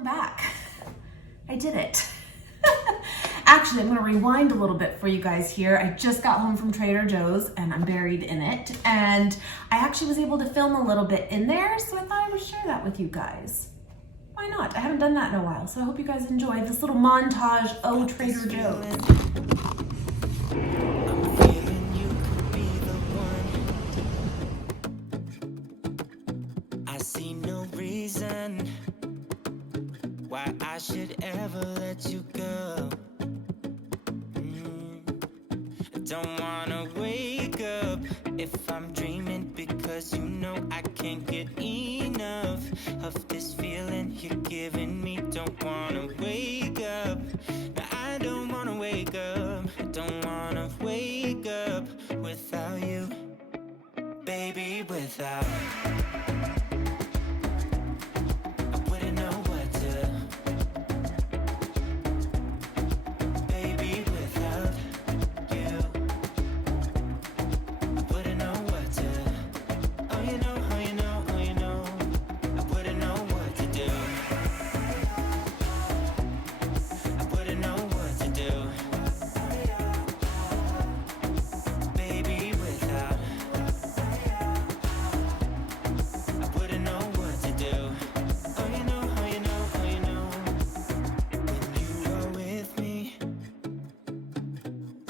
welcome back. I did it. Actually, I'm gonna rewind a little bit for you guys here. I just got home from Trader Joe's and I'm buried in it. And I actually was able to film a little bit in there, so I thought I would share that with you guys. Why not? I haven't done that in a while, so I hope you guys enjoy this little montage, oh Trader Joe's. Why I should ever let you go. I don't wanna wake up if I'm dreaming, because you know I can't get enough of this feeling you're giving me. Don't wanna wake up. No, I don't wanna wake up. I don't wanna wake up without you, baby, without.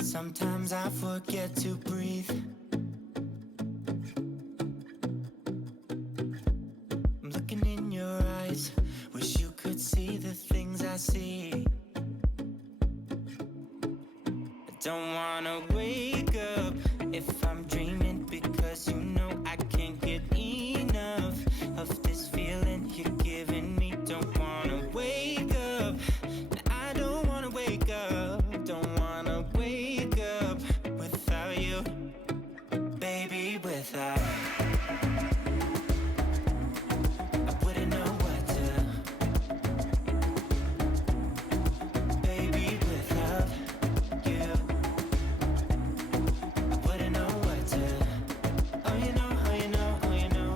Sometimes I forget to breathe. I'm looking in your eyes, wish you could see the things I see. I don't wanna wake up if I'm dreaming, because you know I can't get enough of this feeling you're giving me. Don't wanna wake up. I don't wanna wake up. Don't wanna wake up without you, baby, without. I wouldn't know what to, baby, without you. I wouldn't know what to, oh you know, oh you know, oh you know.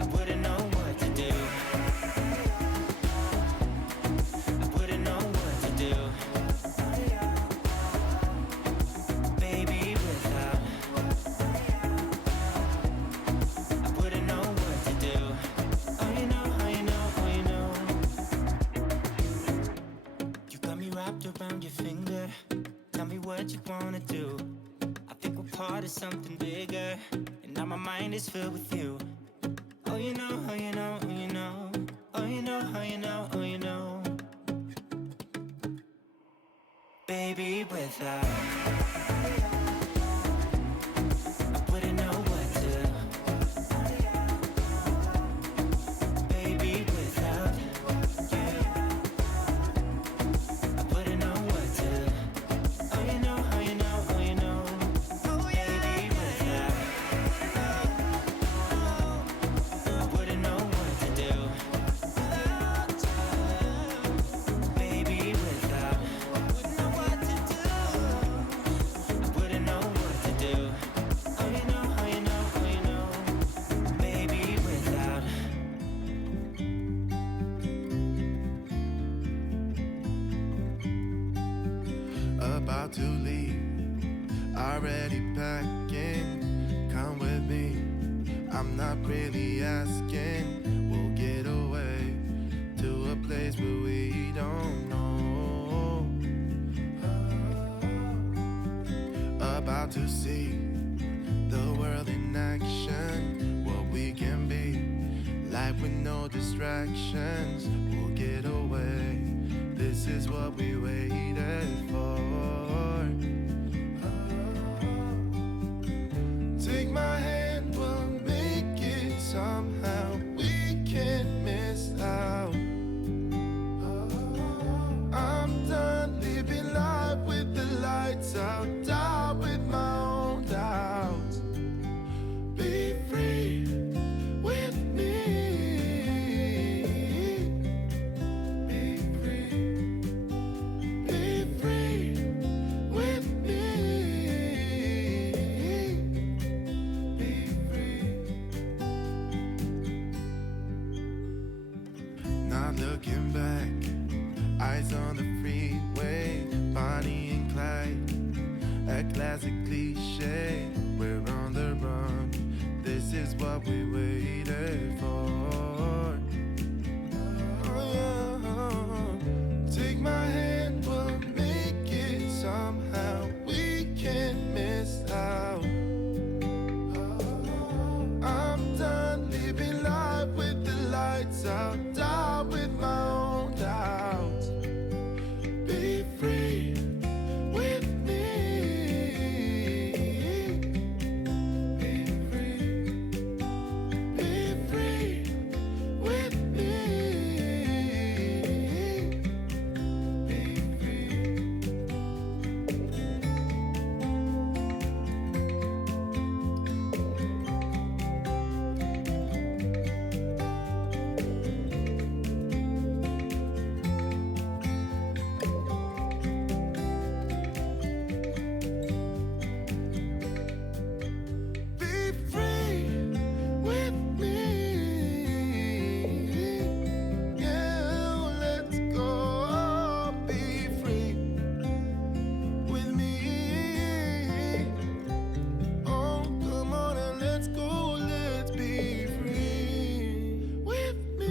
I wouldn't know what to do. I wouldn't know what to do. Around your finger, tell me what you wanna do. I think we're part of something bigger, and now my mind is filled with you. Oh you know, oh you know, oh you know, oh you know, oh you know, oh you know, baby, without. About to leave, already packing. Come with me, I'm not really asking. We'll get away to a place where we don't know. About to see the world in action, what we can be, life with no distractions. We'll get away, this is what we waited for. Take my hand, we'll make it somehow. We can't miss out. I'm done living life with the lights out, die with my own doubts. Be free with me. Be free. Be Lights on the freeway, Bonnie and Clyde, a classic cliche. We're on the run, this is what we waited for. Oh, yeah. Take my hand, we'll make it somehow. We can't miss out. I'm done living life with the lights out, die with my own doubts. Be free with me. Be free. Be free with me. Be free. Be free with me. Yeah, let's go. Be free with me. Oh, come on and let's go. Let's be free with me.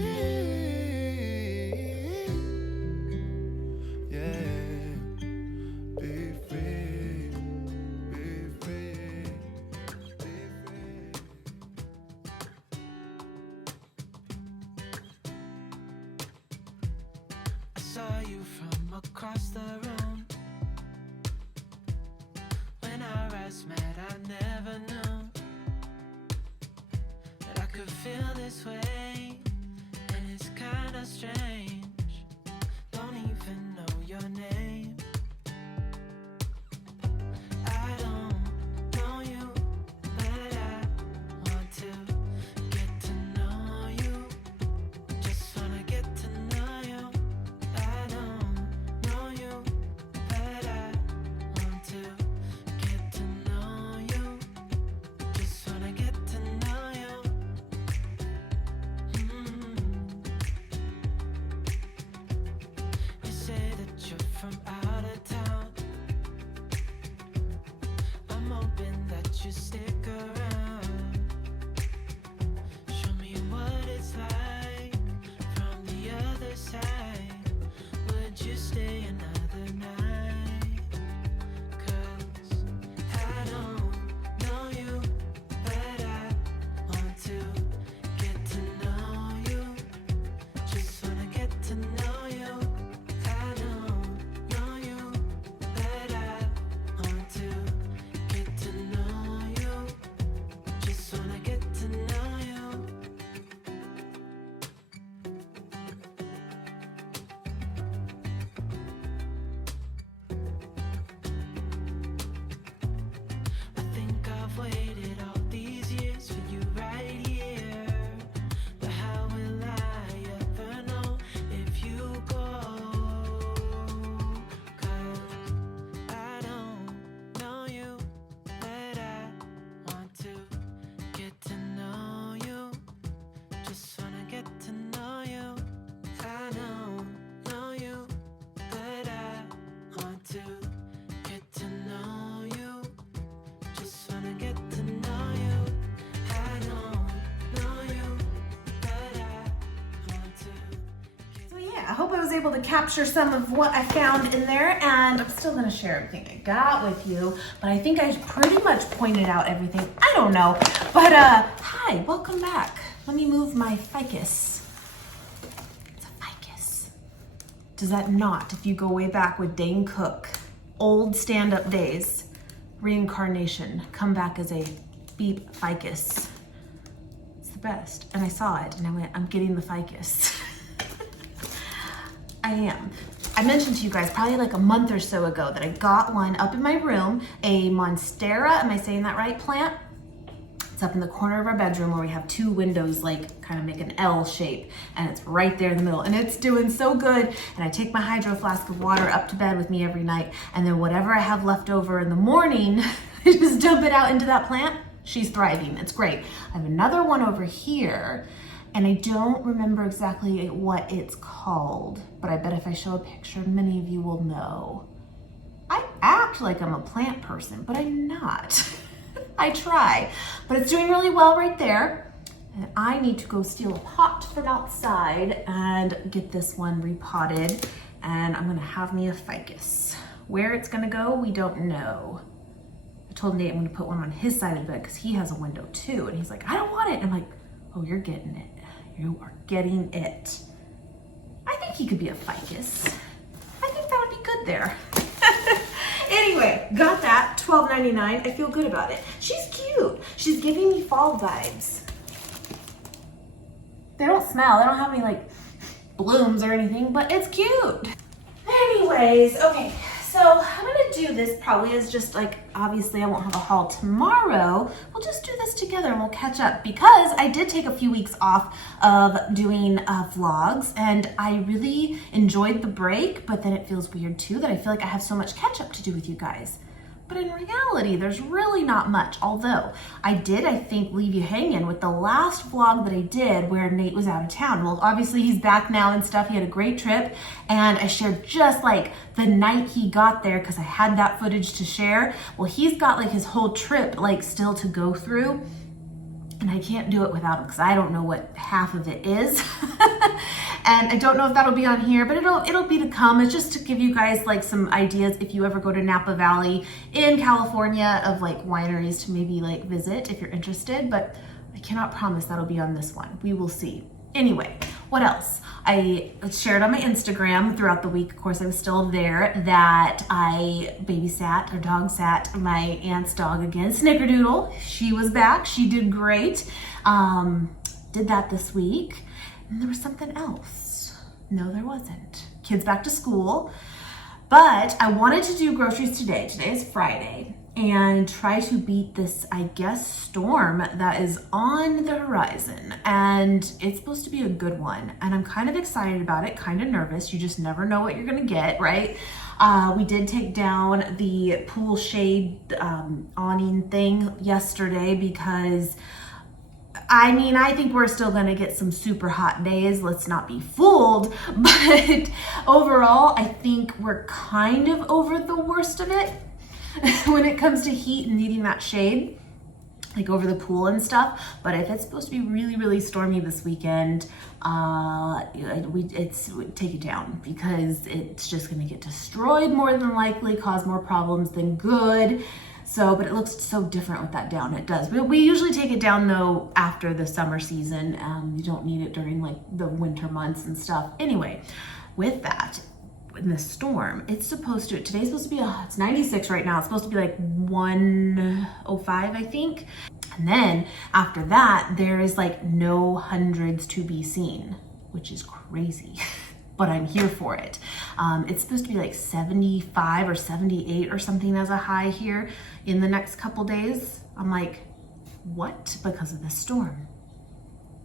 Yeah, be free. Be free. Be free. I saw you from across the room. When our eyes met, I never knew that I could feel this way, and it's kinda strange. Don't even know your name. I don't know you, but I want to get to know you. Just wanna get to know you. I don't know you, but I want to get to know you. Just wanna get to know you. You say that you're from out of town. I'm hoping that you stick around. Show me what it's like from the other side. Would you stay another night? 'Cause I don't know you, but I want to get to know you. Just wanna get to know you. I don't know you, but I want to get to know you. Just wanna get to know you. I think I've waited all these years for you right here. But how will I ever know if you go? 'Cause I don't know you, but I want to get to know you. Just wanna get to know you. I don't know you, but I want to get to know you. Just wanna get to know you. I don't know you, but I want to. So yeah, I hope I was able to capture some of what I found in there, and I'm still gonna share everything I got with you, but I think I pretty much pointed out everything. I don't know, but hi, welcome back. Let me move my ficus. It's a ficus. Does that not, if you go way back with Dane Cook, old stand-up days, reincarnation, come back as a beep ficus? It's the best. And I saw it and I went, I'm getting the ficus. I am. I mentioned to you guys probably like a month or so ago that I got one up in my room, a monstera, am I saying that right, plant? It's up in the corner of our bedroom where we have two windows, like kind of make an L shape, and it's right there in the middle, and it's doing so good. And I take my hydro flask of water up to bed with me every night, and then whatever I have left over in the morning, I just dump it out into that plant. She's thriving, it's great. I have another one over here, And I don't remember exactly what it's called, but I bet if I show a picture, many of you will know. I act like I'm a plant person, but I'm not. I try, but it's doing really well right there. And I need to go steal a pot from outside and get this one repotted. And I'm gonna have me a ficus. Where it's gonna go, we don't know. I told Nate I'm gonna put one on his side of the bed because he has a window too. And he's like, I don't want it. And I'm like, oh, you're getting it. You are getting it. I think he could be a ficus. I think that would be good there. Anyway, got that, $12.99. I feel good about it. She's cute. She's giving me fall vibes. They don't smell. They don't have any like blooms or anything, but it's cute. Anyways, okay. So I'm gonna do this probably as just like, obviously I won't have a haul tomorrow. We'll just do this together and we'll catch up because I did take a few weeks off of doing vlogs and I really enjoyed the break, but then it feels weird too that I feel like I have so much catch up to do with you guys. But in reality, there's really not much. Although I did, I think, leave you hanging with the last vlog that I did where Nate was out of town. Well, obviously he's back now and stuff. He had a great trip. And I shared just like the night he got there because I had that footage to share. Well, he's got like his whole trip like still to go through. And I can't do it without him because I don't know what half of it is. And I don't know if that'll be on here, but it'll be to come. It's just to give you guys like some ideas if you ever go to Napa Valley in California of like wineries to maybe like visit if you're interested, but I cannot promise that'll be on this one. We will see. Anyway, what else? I shared on my Instagram throughout the week, of course I was still there, that I babysat or dog sat my aunt's dog again, Snickerdoodle. She was back, she did great. Did that this week. And there was something else. No, there wasn't. Kids back to school. But I wanted to do groceries today. Today is Friday. And try to beat this, I guess, storm that is on the horizon. And it's supposed to be a good one. And I'm kind of excited about it, kind of nervous. You just never know what you're gonna get, right? We did take down the pool shade awning thing yesterday because I mean, I think we're still gonna get some super hot days, let's not be fooled, but overall, I think we're kind of over the worst of it when it comes to heat and needing that shade, like over the pool and stuff. But if it's supposed to be really, really stormy this weekend, take it down because it's just gonna get destroyed more than likely, cause more problems than good. So, but it looks so different with that down. It does. We usually take it down though after the summer season. You don't need it during like the winter months and stuff. Anyway, with that, in the storm, it's supposed to, today's supposed to be, it's 96 right now. It's supposed to be like 105, I think. And then after that, there is like no hundreds to be seen, which is crazy. But I'm here for it. It's supposed to be like 75 or 78 or something as a high here in the next couple days. I'm like, what? Because of this storm.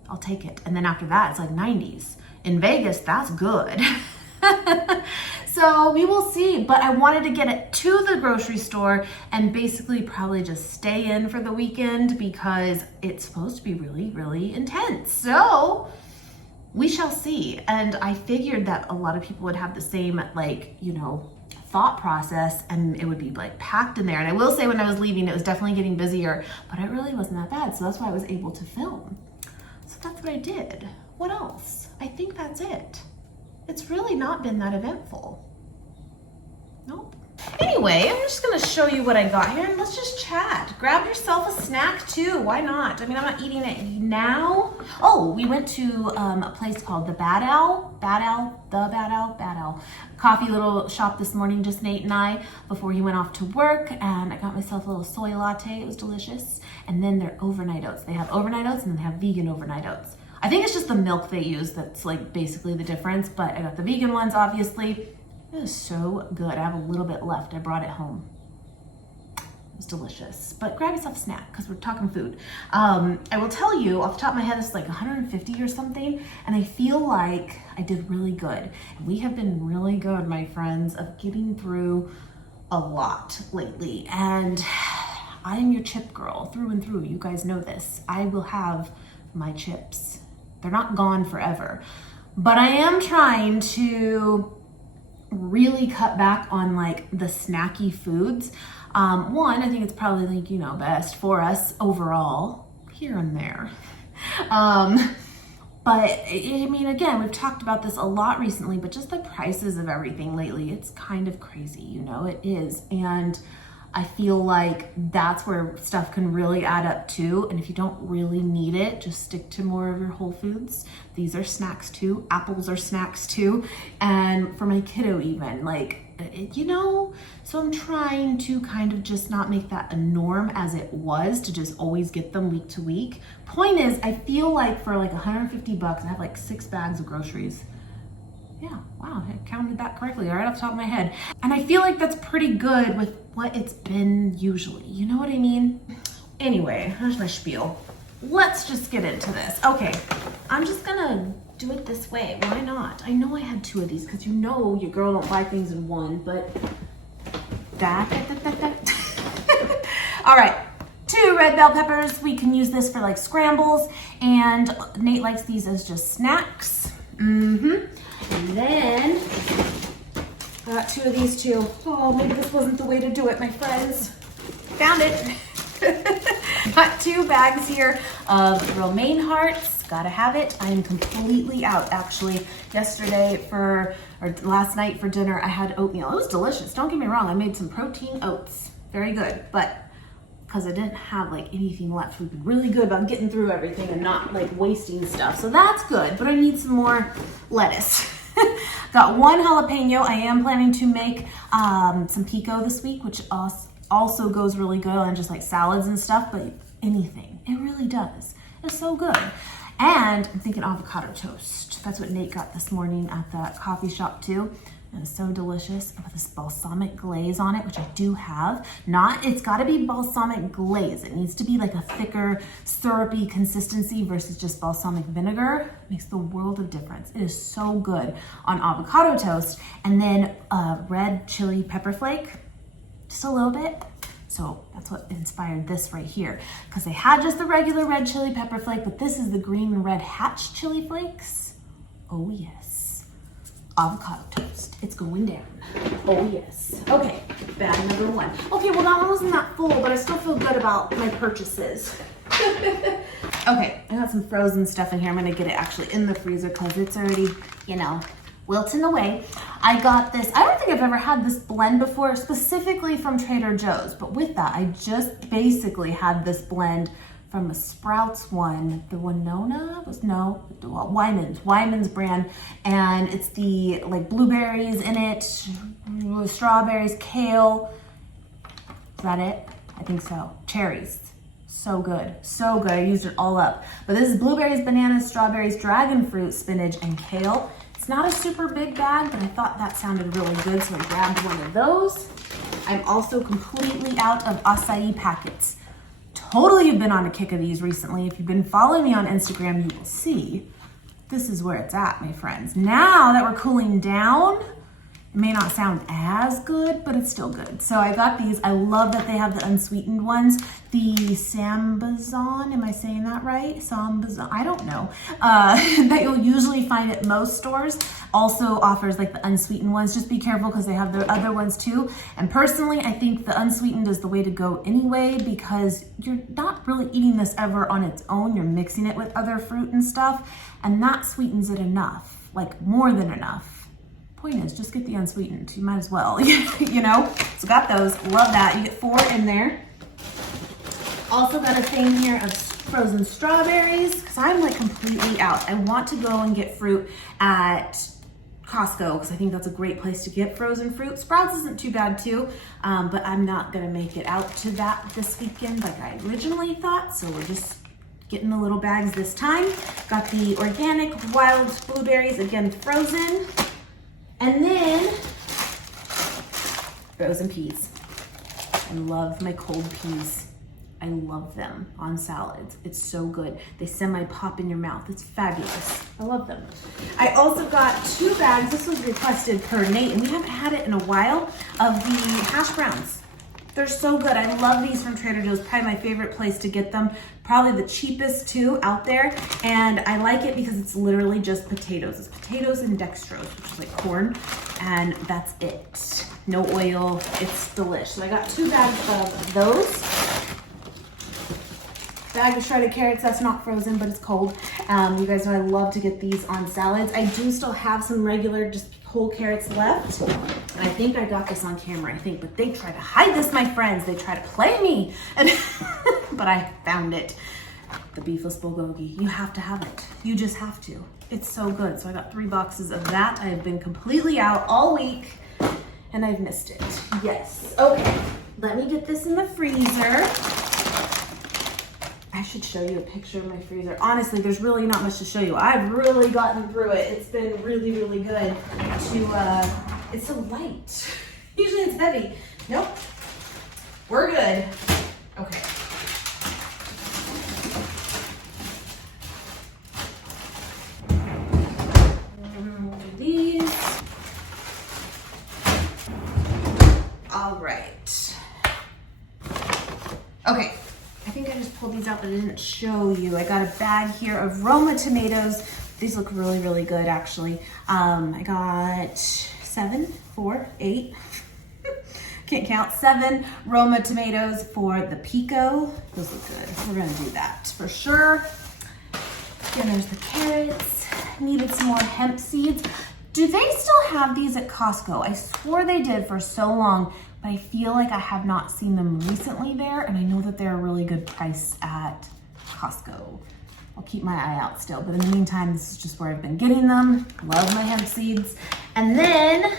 I'll take it. And then after that, it's like 90s. In Vegas, that's good. So we will see, but I wanted to get it to the grocery store and basically probably just stay in for the weekend because it's supposed to be really, really intense. So we shall see. And I figured that a lot of people would have the same, like, you know, thought process and it would be like packed in there. And I will say when I was leaving, it was definitely getting busier, but it really wasn't that bad. So that's why I was able to film. So that's what I did. What else? I think that's it. It's really not been that eventful. Nope. Anyway, I'm just gonna show you what I got here and let's just chat. Grab yourself a snack too, why not? I mean, I'm not eating it now. Oh, we went to a place called the Bad Owl coffee little shop this morning, just Nate and I, before he went off to work, and I got myself a little soy latte, it was delicious. And then their overnight oats. They have overnight oats and then they have vegan overnight oats. I think it's just the milk they use that's like basically the difference, but I got the vegan ones, obviously. It is so good. I have a little bit left. I brought it home. It was delicious. But grab yourself a snack because we're talking food. I will tell you off the top of my head, it's like 150 or something. And I feel like I did really good. And we have been really good, my friends, of getting through a lot lately. And I am your chip girl through and through. You guys know this. I will have my chips They're not gone forever. But I am trying to really cut back on like the snacky foods. One, I think it's probably like, you know, best for us overall, here and there. But I mean, again, we've talked about this a lot recently, but just the prices of everything lately, it's kind of crazy, you know, it is. And I feel like that's where stuff can really add up too. And if you don't really need it, just stick to more of your whole foods. These are snacks too. Apples are snacks too. And for my kiddo even, like, you know, so I'm trying to kind of just not make that a norm as it was to just always get them week to week. Point is, I feel like for like $150, I have like 6 bags of groceries. Yeah, wow, I counted that correctly right off the top of my head. And I feel like that's pretty good with what it's been usually. You know what I mean? Anyway, here's my spiel. Let's just get into this. Okay, I'm just gonna do it this way. Why not? I know I had 2 of these because you know your girl don't buy things in one, but that. All right, 2 red bell peppers. We can use this for like scrambles, and Nate likes these as just snacks. And then I got 2 of these too. Oh, maybe this wasn't the way to do it, my friends. Found it. Got 2 bags here of romaine hearts. Gotta have it. I am completely out actually. Last night for dinner, I had oatmeal. It was delicious. Don't get me wrong. I made some protein oats. Very good. But because I didn't have like anything left, we've been really good about getting through everything and not like wasting stuff. So that's good, but I need some more lettuce. Got 1 jalapeno. I am planning to make some pico this week, which also goes really good on just like salads and stuff, but anything, it really does. It's so good. And I'm thinking avocado toast. That's what Nate got this morning at the coffee shop too. It was so delicious with this balsamic glaze on it, which I do have. It's gotta be balsamic glaze. It needs to be like a thicker, syrupy consistency versus just balsamic vinegar. It makes the world of difference. It is so good on avocado toast. And then red chili pepper flake, just a little bit. So that's what inspired this right here. Because they had just the regular red chili pepper flake, but this is the green and red hatch chili flakes. Oh yes. Avocado toast. It's going down. Oh yes. Okay, bag number 1. Okay, well that one wasn't that full, but I still feel good about my purchases. Okay, I got some frozen stuff in here. I'm gonna get it actually in the freezer because it's already, you know, wilting away. I got this, I don't think I've ever had this blend before, specifically from Trader Joe's, but with that, I just basically had this blend from a Sprouts one, the Wyman's brand, and it's the like blueberries in it, strawberries, kale. Is that it? I think so. Cherries. So good, so good. I used it all up. But this is blueberries, bananas, strawberries, dragon fruit, spinach, and kale. It's not a super big bag, but I thought that sounded really good, so I grabbed one of those. I'm also completely out of acai packets. Totally have been on a kick of these recently. If you've been following me on Instagram, you will see this is where it's at, my friends. Now that we're cooling down, it may not sound as good, but it's still good. So I got these. I love that they have the unsweetened ones. The Sambazon, am I saying that right? Sambazon, I don't know. That you'll usually find at most stores also offers like the unsweetened ones. Just be careful because they have the other ones too. And personally, I think the unsweetened is the way to go anyway because you're not really eating this ever on its own. You're mixing it with other fruit and stuff, and that sweetens it enough, like more than enough. Point is, just get the unsweetened. You might as well, you know? So got those, love that. You get 4 in there. Also got a thing here of frozen strawberries because I'm like completely out. I want to go and get fruit at Costco because I think that's a great place to get frozen fruit. Sprouts isn't too bad too, but I'm not gonna make it out to that this weekend like I originally thought. So we're just getting the little bags this time. Got the organic wild blueberries, again frozen. And then frozen peas. I love my cold peas. I love them on salads. It's so good. They semi-pop in your mouth. It's fabulous. I love them. I also got 2 bags. This was requested per Nate, and we haven't had it in a while, of the hash browns. They're so good. I love these from Trader Joe's. Probably my favorite place to get them. Probably the cheapest too out there. And I like it because it's literally just potatoes. It's potatoes and dextrose, which is like corn. And that's it. No oil. It's delish. So I got 2 bags of those. Bag of shredded carrots. That's not frozen, but it's cold. You guys know I love to get these on salads. I do still have some regular just whole carrots left. And I think I got this on camera, but they try to hide this, my friends. They try to play me. And but I found it. The beefless bulgogi. You have to have it. You just have to. It's so good. So I got 3 boxes of that. I have been completely out all week and I've missed it. Yes. Okay. Let me get this in the freezer. I should show you a picture of my freezer. Honestly, there's really not much to show you. I've really gotten through it. It's been really, really good to, it's so light. Usually it's heavy. Nope. We're good. Okay. We'll do these. All right. Okay. I think I just pulled these out, but I didn't show you. I got a bag here of Roma tomatoes. These look really, really good, actually. I got 7, 4, 8. Can't count. 7 Roma tomatoes for the pico. Those look good. We're gonna do that for sure. And there's the carrots. Needed some more hemp seeds. Do they still have these at Costco? I swore they did for so long, but I feel like I have not seen them recently there, and I know that they're a really good price at Costco. I'll keep my eye out still, but in the meantime, this is just where I've been getting them. Love my hemp seeds. And then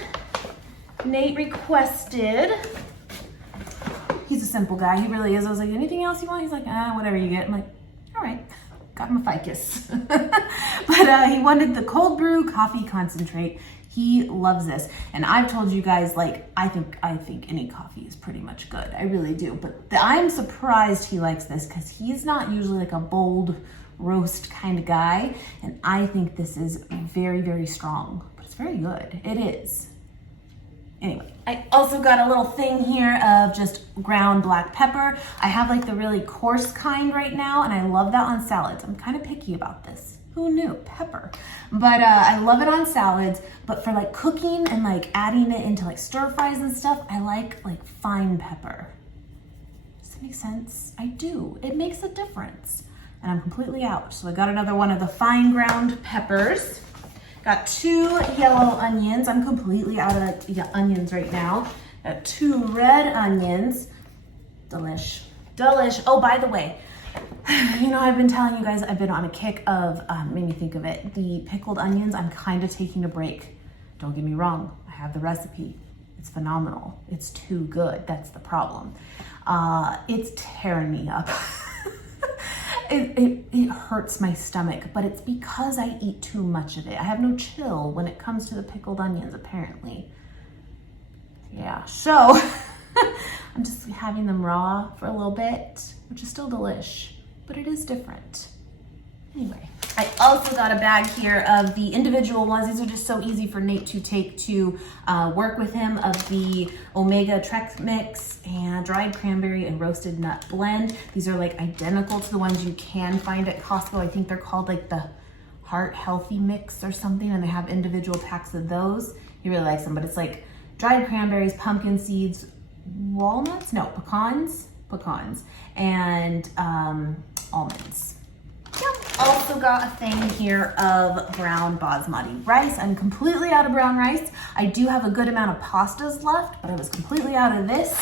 Nate requested, he's a simple guy, he really is. I was like, anything else you want? He's like, whatever you get. I'm like, all right. Got him a ficus. But he wanted the cold brew coffee concentrate. He loves this. And I've told you guys, like, I think any coffee is pretty much good. I really do. But I'm surprised he likes this because he's not usually like a bold roast kind of guy. And I think this is very, very strong. But it's very good. It is. Anyway, I also got a little thing here of just ground black pepper. I have like the really coarse kind right now, and I love that on salads. I'm kind of picky about this. Who knew? Pepper. But I love it on salads, but for like cooking and like adding it into like stir fries and stuff, I like fine pepper. Does that make sense? I do. It makes a difference. And I'm completely out. So I got another one of the fine ground peppers. Got 2 yellow onions. I'm completely out of onions right now. Got 2 red onions. Delish. Delish. Oh, by the way, you know, I've been telling you guys I've been on a kick of, made me think of it, the pickled onions. I'm kind of taking a break. Don't get me wrong. I have the recipe. It's phenomenal. It's too good. That's the problem. It's tearing me up. It hurts my stomach, but it's because I eat too much of it. I have no chill when it comes to the pickled onions, apparently. Yeah, so I'm just having them raw for a little bit, which is still delish, but it is different. Anyway, I also got a bag here of the individual ones. These are just so easy for Nate to take to work with him, of the Omega Trek Mix and dried cranberry and roasted nut blend. These are like identical to the ones you can find at Costco. I think they're called like the Heart Healthy Mix or something, and they have individual packs of those. He really likes them, but it's like dried cranberries, pumpkin seeds, walnuts, no, pecans, and almonds. Yep. Also got a thing here of brown basmati rice. I'm completely out of brown rice. I do have a good amount of pastas left, but I was completely out of this.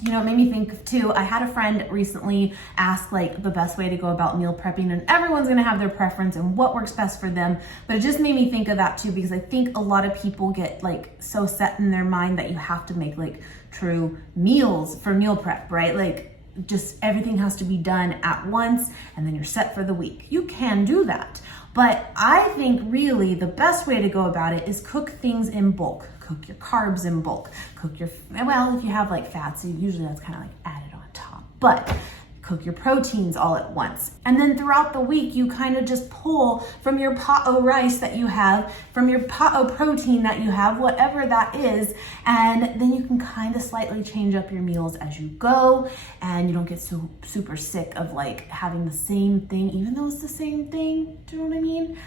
You know, it made me think of too, I had a friend recently ask like the best way to go about meal prepping, and everyone's gonna have their preference and what works best for them. But it just made me think of that too, because I think a lot of people get like so set in their mind that you have to make like true meals for meal prep, right? Like just everything has to be done at once and then you're set for the week. You can do that. But I think really the best way to go about it is cook things in bulk. Cook your carbs in bulk. Cook your, well, if you have like fats, usually that's kind of like added on top. But cook your proteins all at once. And then throughout the week, you kind of just pull from your pot of rice that you have, from your pot of protein that you have, whatever that is, and then you can kind of slightly change up your meals as you go, and you don't get so super sick of like having the same thing, even though it's the same thing, do you know what I mean?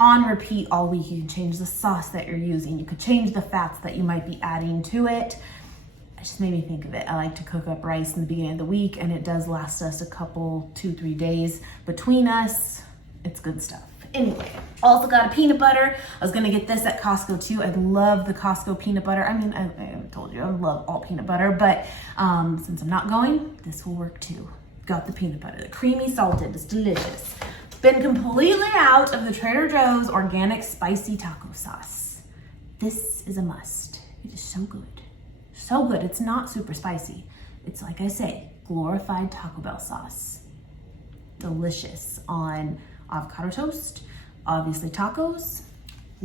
On repeat all week. You can change the sauce that you're using. You could change the fats that you might be adding to it. It just made me think of it. I like to cook up rice in the beginning of the week, and it does last us a couple, 2-3 days between us. It's good stuff. Anyway, also got a peanut butter. I was gonna get this at Costco too. I love the Costco peanut butter. I mean, I told you I love all peanut butter, but since I'm not going, this will work too. Got the peanut butter, the creamy salted, it's delicious. Been completely out of the Trader Joe's organic spicy taco sauce. This is a must. It is so good. So good. It's not super spicy. It's like I say, glorified Taco Bell sauce. Delicious on avocado toast, obviously tacos,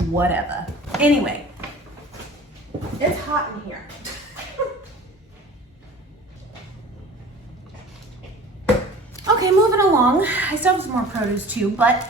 whatever. Anyway, it's hot in here. Okay, moving along. I still have some more produce too, but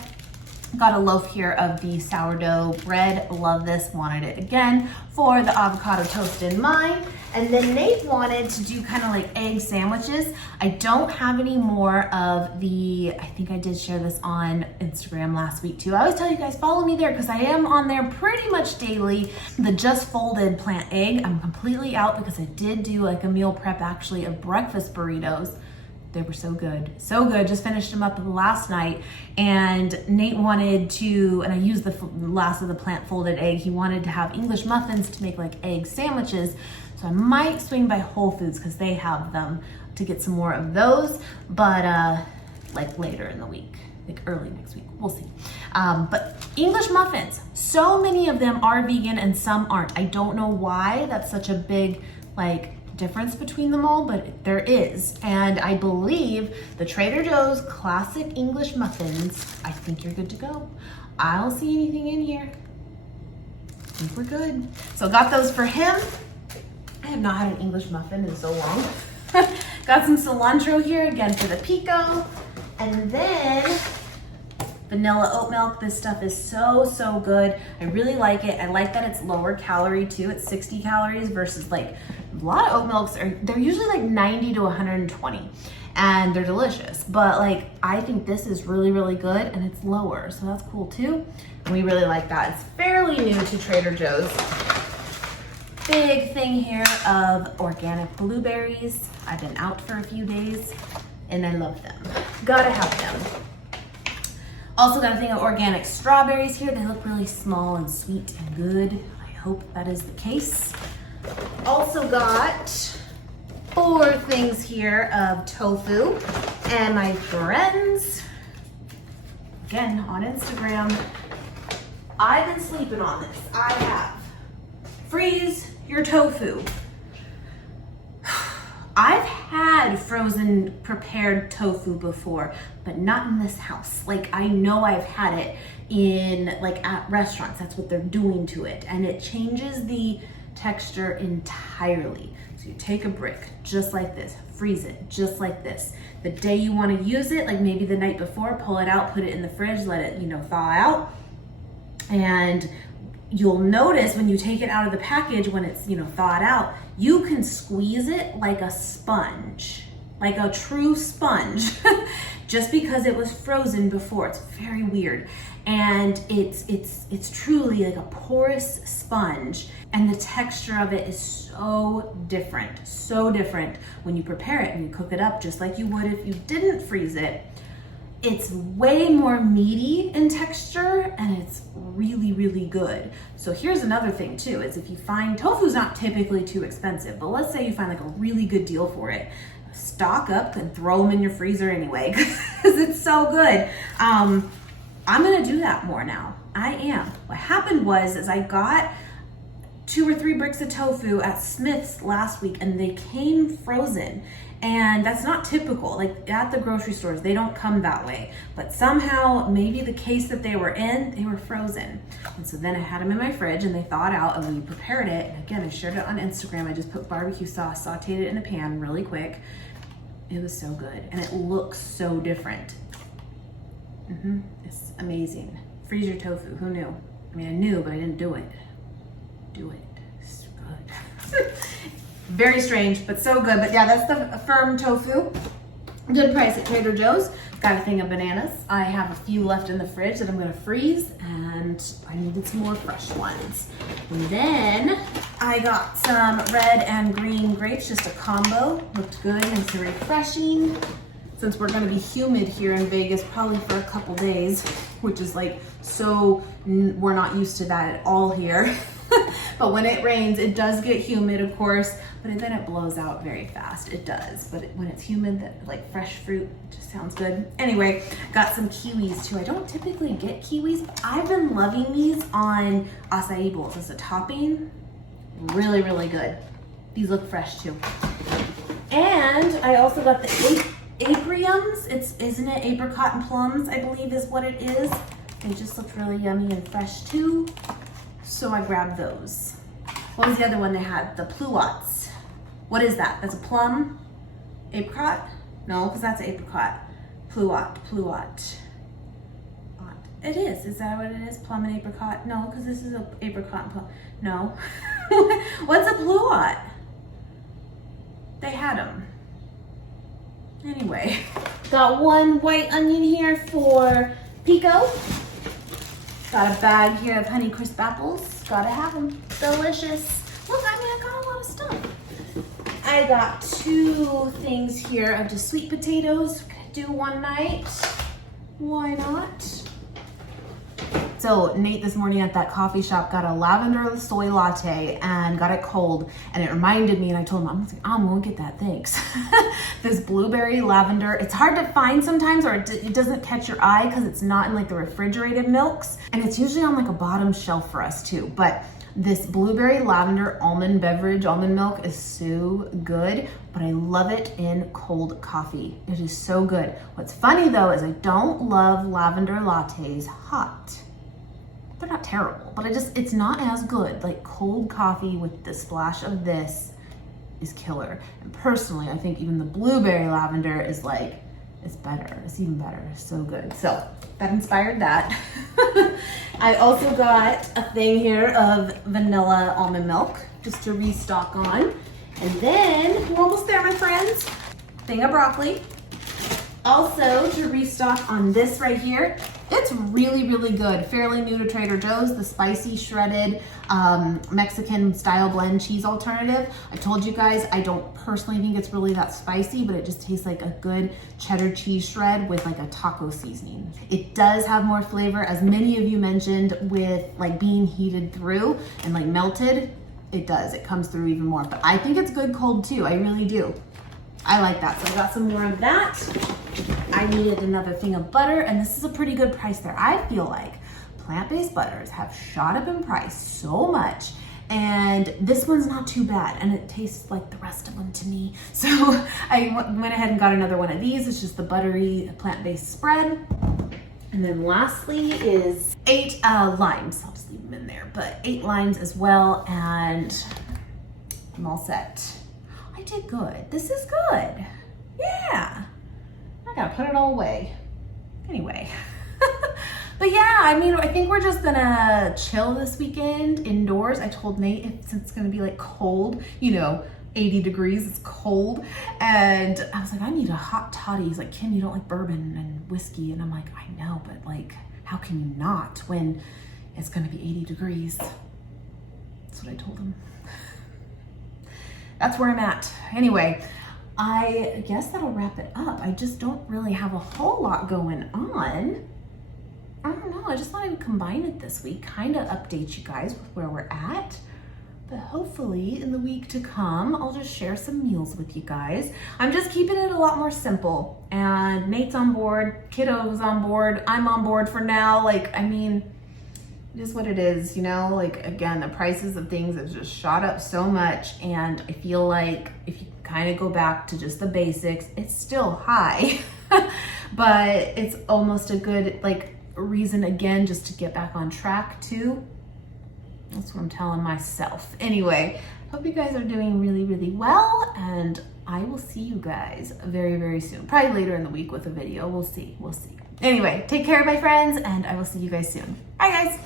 got a loaf here of the sourdough bread. Love this, wanted it again for the avocado toast in mine. And then Nate wanted to do kind of like egg sandwiches. I don't have any more of the, I think I did share this on Instagram last week too. I always tell you guys, follow me there because I am on there pretty much daily. The just folded plant egg, I'm completely out because I did do like a meal prep actually of breakfast burritos. They were so good, so good. Just finished them up last night, and Nate wanted to, and I used the last of the plant folded egg, he wanted to have English muffins to make like egg sandwiches. So I might swing by Whole Foods because they have them to get some more of those, but like later in the week, like early next week, we'll see. But English muffins, so many of them are vegan and some aren't. I don't know why that's such a big like difference between them all, but there is. And I believe the Trader Joe's classic English muffins, I think you're good to go. I don't see anything in here. I think we're good. So got those for him. I have not had an English muffin in so long. Got some cilantro here again for the pico. And then vanilla oat milk. This stuff is so, so good. I really like it. I like that it's lower calorie too. It's 60 calories versus like a lot of oat milks they're usually like 90 to 120 and they're delicious. But like, I think this is really, really good and it's lower. So that's cool too. And we really like that. It's fairly new to Trader Joe's. Big thing here of organic blueberries. I've been out for a few days and I love them. Gotta have them. Also got a thing of organic strawberries here. They look really small and sweet and good. I hope that is the case. Also got 4 things here of tofu. And my friends, again on Instagram, I've been sleeping on this. I have. Freeze your tofu. I've had frozen prepared tofu before, but not in this house. Like I know I've had it in like at restaurants. That's what they're doing to it. And it changes the texture entirely. So you take a brick just like this, freeze it just like this. The day you want to use it, like maybe the night before, pull it out, put it in the fridge, let it, thaw out. And you'll notice when you take it out of the package, when it's, thawed out, you can squeeze it like a sponge, like a true sponge, just because it was frozen before. It's very weird. And it's truly like a porous sponge. And the texture of it is so different when you prepare it and you cook it up just like you would if you didn't freeze it. It's way more meaty in texture and it's really, really good. So here's another thing too, is if you find, tofu's not typically too expensive, but let's say you find like a really good deal for it, stock up and throw them in your freezer anyway, because it's so good. I'm gonna do that more now. I am. What happened was, is I got 2 or 3 bricks of tofu at Smith's last week and they came frozen. And that's not typical. Like at the grocery stores, they don't come that way. But somehow, maybe the case that they were in, they were frozen. And so then I had them in my fridge and they thawed out and we prepared it. And again, I shared it on Instagram. I just put barbecue sauce, sauteed it in a pan really quick. It was so good, and it looks so different. It's amazing. Freeze your tofu, who knew? I mean, I knew, but I didn't do it. Do it, it's good. Very strange, but so good. But yeah, that's the firm tofu. Good price at Trader Joe's. Got a thing of bananas. I have a few left in the fridge that I'm gonna freeze, and I needed some more fresh ones. And then I got some red and green grapes, just a combo. Looked good and so refreshing. Since we're gonna be humid here in Vegas, probably for a couple days, which is like, so we're not used to that at all here. But when it rains, it does get humid, of course, but then it blows out very fast. It does, but when it's humid, that like fresh fruit just sounds good. Anyway, got some kiwis too. I don't typically get kiwis, but I've been loving these on acai bowls as a topping. Really, really good. These look fresh too. And I also got the apriums. Isn't it apricot and plums, I believe is what it is. They just look really yummy and fresh too. So I grabbed those. What was the other one they had? The pluots. What is that? That's a plum? Apricot? No, because that's apricot. Pluot. It is. Is that what it is? Plum and apricot? No, because this is a apricot and plum. No. What's a pluot? They had them. Anyway, got one white onion here for pico. Got a bag here of Honey Crisp apples. Gotta have them. Delicious. Look, I mean, I got a lot of stuff. I got 2 things here of just sweet potatoes. Do one night. Why not? So Nate this morning at that coffee shop got a lavender soy latte and got it cold, and it reminded me, and I told him, I'm gonna get that, thanks. This blueberry lavender, it's hard to find sometimes, or it doesn't catch your eye because it's not in like the refrigerated milks, and it's usually on like a bottom shelf for us too. But this blueberry lavender almond milk is so good, but I love it in cold coffee. It is so good. What's funny though is I don't love lavender lattes hot. They're not terrible, but it's not as good. Like cold coffee with the splash of this is killer. And personally, I think even the blueberry lavender is like, it's better. It's even better. It's so good. So that inspired that. I also got a thing here of vanilla almond milk just to restock on. And then we're almost there, my friends. Thing of broccoli. Also to restock on this right here. It's really, really good. Fairly new to Trader Joe's, the spicy shredded Mexican style blend cheese alternative. I told you guys I don't personally think it's really that spicy, but it just tastes like a good cheddar cheese shred with like a taco seasoning. It does have more flavor, as many of you mentioned, with like being heated through and like melted. It does, it comes through even more, but I think it's good cold too. I really do. I like that. So I got some more of that. I needed another thing of butter, and this is a pretty good price there. I feel like plant-based butters have shot up in price so much, and this one's not too bad, and it tastes like the rest of them to me. So I went ahead and got another one of these. It's just the buttery plant-based spread. And then lastly is 8 limes. I'll just leave them in there, but 8 limes as well, and I'm all set. I did good. This is good. Yeah. I gotta put it all away. Anyway. But yeah, I mean, I think we're just gonna chill this weekend indoors. I told Nate it's gonna be like cold, 80 degrees, it's cold. And I was like, I need a hot toddy. He's like, Kim, you don't like bourbon and whiskey. And I'm like, I know, but like, how can you not when it's gonna be 80 degrees? That's what I told him. That's where I'm at. Anyway, I guess that'll wrap it up. I just don't really have a whole lot going on. I don't know, I just thought I would combine it this week, kind of update you guys with where we're at. But hopefully in the week to come, I'll just share some meals with you guys. I'm just keeping it a lot more simple, and Nate's on board, kiddo's on board, I'm on board for now. Like, I mean, it is what it is, like, again, the prices of things have just shot up so much, and I feel like if you kind of go back to just the basics, it's still high, but it's almost a good like reason again just to get back on track too. That's what I'm telling myself. Anyway, hope you guys are doing really, really well, and I will see you guys very, very soon. Probably later in the week with a video. We'll see. We'll see. Anyway, take care, my friends, and I will see you guys soon. Bye, guys.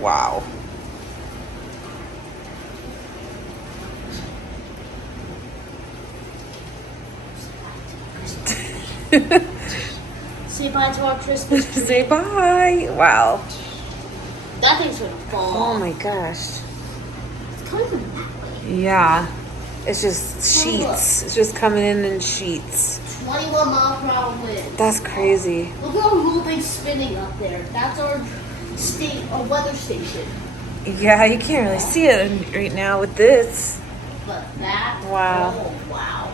Wow. Say bye to our Christmas tree. Say bye. Wow. That thing's gonna fall. Oh my gosh. It's coming from that way. Yeah. It's just sheets. It's just coming in sheets. 21 mile per hour wind. That's crazy. Look at our little thing spinning up there. That's our weather station. Yeah, you can't really see it right now with this. But that, Wow. oh wow.